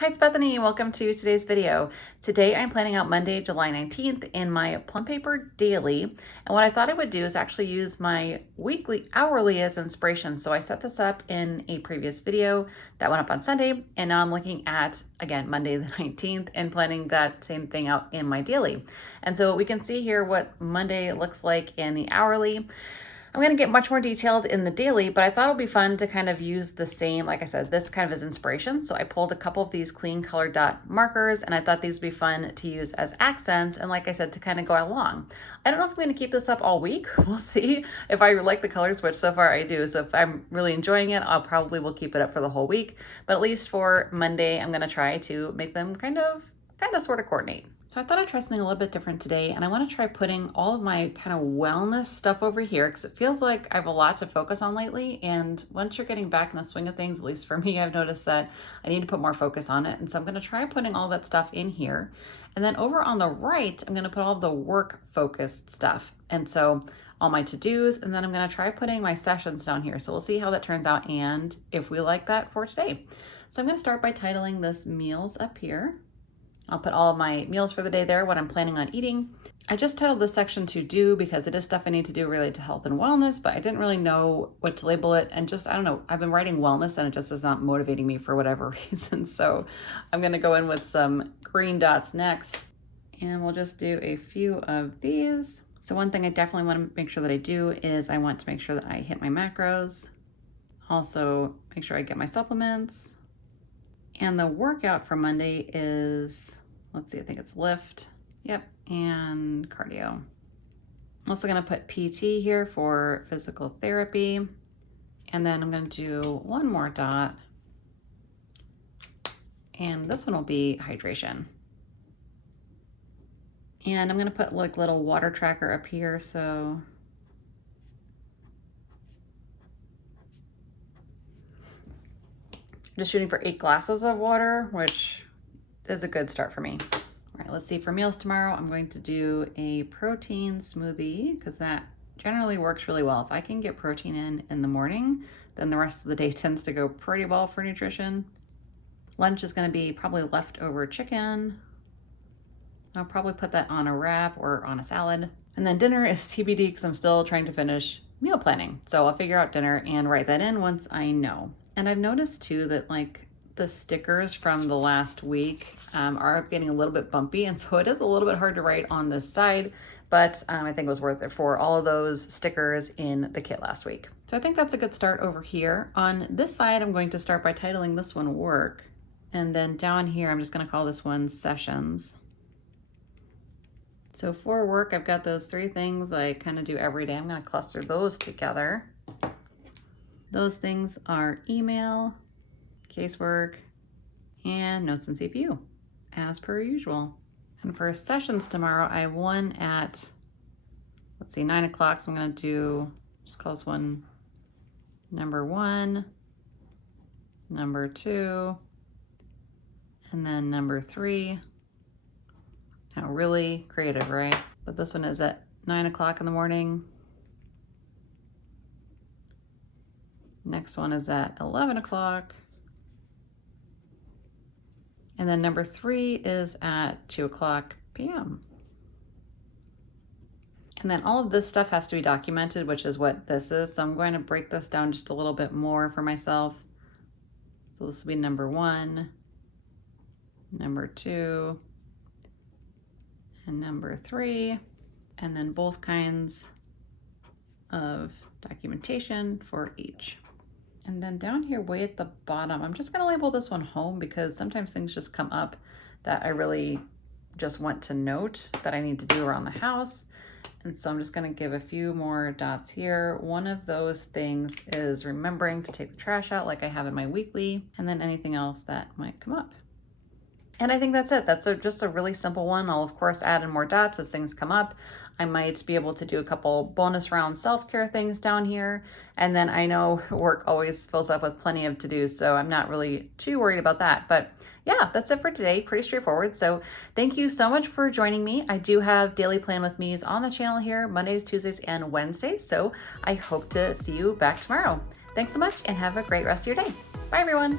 Hi, it's Bethany. Welcome to today's video. Today I'm planning out Monday, July 19th in my Plum Paper Daily. And what I thought I would do is actually use my weekly hourly as inspiration. So I set this up in a previous video that went up on Sunday. And now I'm looking at, again, Monday the 19th and planning that same thing out in my daily. And so we can see here what Monday looks like in the hourly. I'm going to get much more detailed in the daily, but I thought it would be fun to kind of use the same, like I said, this kind of as inspiration. So I pulled a couple of these clean colored dot markers and I thought these would be fun to use as accents. And like I said, to kind of go along. I don't know if I'm going to keep this up all week. We'll see if I like the colors, which so far I do. So if I'm really enjoying it, I'll probably will keep it up for the whole week. But at least for Monday, I'm going to try to make them kind of sort of coordinate. So I thought I'd try something a little bit different today, and I want to try putting all of my kind of wellness stuff over here because it feels like I have a lot to focus on lately. And once you're getting back in the swing of things, at least for me, I've noticed that I need to put more focus on it. And so I'm going to try putting all that stuff in here. And then over on the right, I'm going to put all the work focused stuff. And so all my to-dos, and then I'm going to try putting my sessions down here. So we'll see how that turns out and if we like that for today. So I'm going to start by titling this meals up here. I'll put all of my meals for the day there, what I'm planning on eating. I just titled this section to do because it is stuff I need to do related to health and wellness, but I didn't really know what to label it. And just, I don't know, I've been writing wellness and it just is not motivating me for whatever reason. So I'm going to go in with some green dots next. And we'll just do a few of these. So one thing I definitely want to make sure that I do is I want to make sure that I hit my macros. Also make sure I get my supplements. And the workout for Monday is, let's see, I think it's lift. Yep, and cardio. I'm also gonna put PT here for physical therapy. And then I'm gonna do one more dot. And this one will be hydration. And I'm gonna put like little water tracker up here, so just shooting for 8 glasses of water, which is a good start for me. All right, let's see, for meals tomorrow, I'm going to do a protein smoothie because that generally works really well. If I can get protein in the morning, then the rest of the day tends to go pretty well for nutrition. Lunch is gonna be probably leftover chicken. I'll probably put that on a wrap or on a salad. And then dinner is TBD because I'm still trying to finish meal planning. So I'll figure out dinner and write that in once I know. And I've noticed too that like the stickers from the last week are getting a little bit bumpy. And so it is a little bit hard to write on this side, but I think it was worth it for all of those stickers in the kit last week. So I think that's a good start over here. On this side, I'm going to start by titling this one work. And then down here, I'm just gonna call this one sessions. So for work, I've got those 3 things I kind of do every day. I'm gonna cluster those together. Those things are email, casework, and notes and CPU, as per usual. And for sessions tomorrow, I have one at, let's see, 9 o'clock. So I'm gonna do, just call this one number 1, number 2, and then number 3. Now, really creative, right? But this one is at 9 o'clock in the morning. Next one is at 11 o'clock. And then number 3 is at 2 o'clock p.m. And then all of this stuff has to be documented, which is what this is. So I'm going to break this down just a little bit more for myself. So this will be number 1, number 2, and number 3, and then both kinds of documentation for each. And then down here way at the bottom, I'm just gonna label this one home because sometimes things just come up that I really just want to note that I need to do around the house. And so I'm just gonna give a few more dots here. One of those things is remembering to take the trash out like I have in my weekly, and then anything else that might come up. And I think that's it. That's just a really simple one. I'll of course add in more dots as things come up. I might be able to do a couple bonus round self-care things down here. And then I know work always fills up with plenty of to-dos, so I'm not really too worried about that. But yeah, that's it for today. Pretty straightforward. So thank you so much for joining me. I do have daily plan with me's on the channel here, Mondays, Tuesdays, and Wednesdays. So I hope to see you back tomorrow. Thanks so much and have a great rest of your day. Bye everyone.